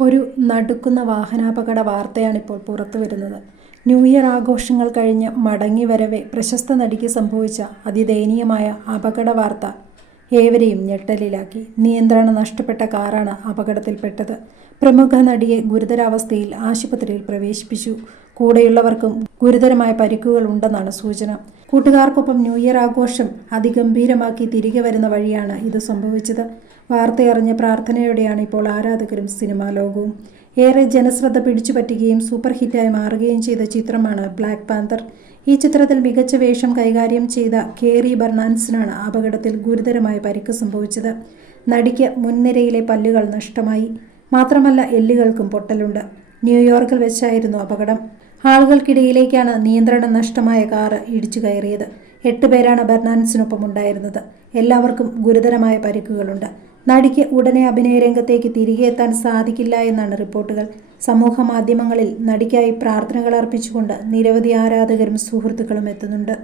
ഒരു നടുക്കുന്ന വാഹനാപകട വാർത്തയാണിപ്പോൾ പുറത്തു വരുന്നത്. ന്യൂ ഇയർ ആഘോഷങ്ങൾ കഴിഞ്ഞ് മടങ്ങി വരവെ പ്രശസ്ത നടിക്ക് സംഭവിച്ച അതിദയനീയമായ അപകട വാർത്ത ഏവരെയും ഞെട്ടലിലാക്കി. നിയന്ത്രണം നഷ്ടപ്പെട്ട കാറാണ് അപകടത്തിൽപ്പെട്ടത്. പ്രമുഖ നടിയെ ഗുരുതരാവസ്ഥയിൽ ആശുപത്രിയിൽ പ്രവേശിപ്പിച്ചു. കൂടെയുള്ളവർക്കും ഗുരുതരമായ പരിക്കുകൾ ഉണ്ടെന്നാണ് സൂചന. കൂട്ടുകാർക്കൊപ്പം ന്യൂ ഇയർ ആഘോഷം അതിഗംഭീരമാക്കി തിരികെ വരുന്ന വഴിയാണ് ഇത് സംഭവിച്ചത്. വാർത്തയറിഞ്ഞ പ്രാർത്ഥനയോടെയാണ് ഇപ്പോൾ ആരാധകരും സിനിമാ ലോകവും. ഏറെ ജനശ്രദ്ധ പിടിച്ചുപറ്റുകയും സൂപ്പർ ഹിറ്റായി മാറുകയും ചെയ്ത ചിത്രമാണ് ബ്ലാക്ക് പാന്തർ. ഈ ചിത്രത്തിൽ മികച്ച വേഷം കൈകാര്യം ചെയ്ത കേറി ബർണാൻസിനാണ് അപകടത്തിൽ ഗുരുതരമായ പരിക്ക് സംഭവിച്ചത്. നടിക്ക് മുൻനിരയിലെ പല്ലുകൾ നഷ്ടമായി. മാത്രമല്ല എല്ലുകൾക്കും പൊട്ടലുണ്ട്. ന്യൂയോർക്കിൽ വെച്ചായിരുന്നു അപകടം. ആളുകൾക്കിടയിലേക്കാണ് നിയന്ത്രണം നഷ്ടമായ കാറ് ഇടിച്ചു കയറിയത്. എട്ട് പേരാണ് ബെർണാൻസിനൊപ്പം ഉണ്ടായിരുന്നത് എല്ലാവർക്കും ഗുരുതരമായ പരിക്കുകളുണ്ട്. നടിക്ക് ഉടനെ അഭിനയ രംഗത്തേക്ക് തിരികെ എത്താൻ സാധിക്കില്ല എന്നാണ് റിപ്പോർട്ടുകൾ. സമൂഹ മാധ്യമങ്ങളിൽ നടിക്കായി പ്രാർത്ഥനകൾ അർപ്പിച്ചുകൊണ്ട് നിരവധി ആരാധകരും സുഹൃത്തുക്കളും എത്തുന്നുണ്ട്.